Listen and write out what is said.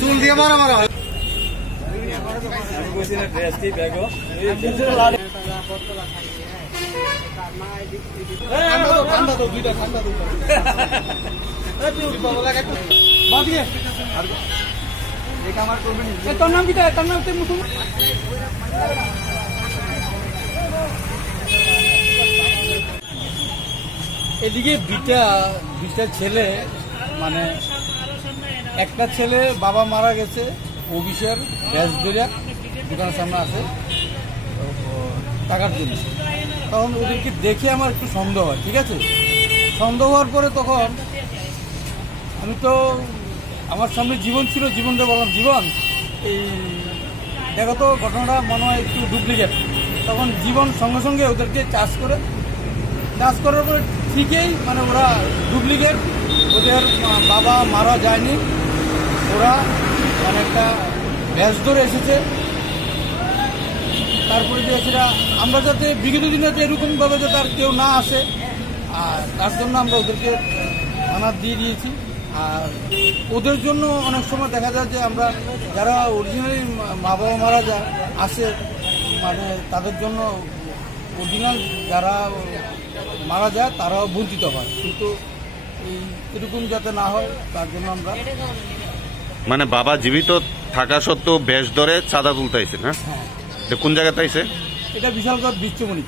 চুল দিয়ে মারা মারা ঠান্ডা তো দুইটা ঠান্ডা তোর নাম কি? তোর নাম এদিকে দুইটা ছেলে, মানে একটা ছেলে বাবা মারা গেছে অফিসের গ্যাস ধরিয়া দোকানের সামনে আছে টাকার জন্য। তখন ওদেরকে দেখে আমার একটু সন্দেহ হয়, ঠিক আছে। সন্দেহ হওয়ার পরে তখন আমি তো আমার সামনে জীবন ছিল, জীবনটা বললাম জীবন এই দেখো তো ঘটনাটা মনে হয় একটু ডুপ্লিকেট। তখন জীবন সঙ্গে সঙ্গে ওদেরকে চার্জ করার পরে ঠিকই মানে ওরা ডুপ্লিকেট, ওদের বাবা মারা যায়নি, ওরা মানে একটা ব্যাস ধরে এসেছে। তারপরে যে সেটা আমরা যাতে বিগত দিনে এরকমভাবে যাতে আর কেউ না আসে, আর তার জন্য আমরা ওদেরকে থানা দিয়ে দিয়েছি। আর ওদের জন্য অনেক সময় দেখা যায় যে আমরা যারা অরিজিনালি মা বাবা মারা যায় আসে, মানে তাদের জন্য অরিজিনাল যারা মারা যায় তারাও বঞ্চিত হয়, কিন্তু এরকম যাতে না হয় তার জন্য আমরা মানে বাবা জীবিত থাকা সত্ত্বেও বেশ ধরে চাঁদা তুলতে আইছে না? হ্যাঁ। কোন জায়গাতে আইছে? এটা বিশালগড় বিশ্বমণি।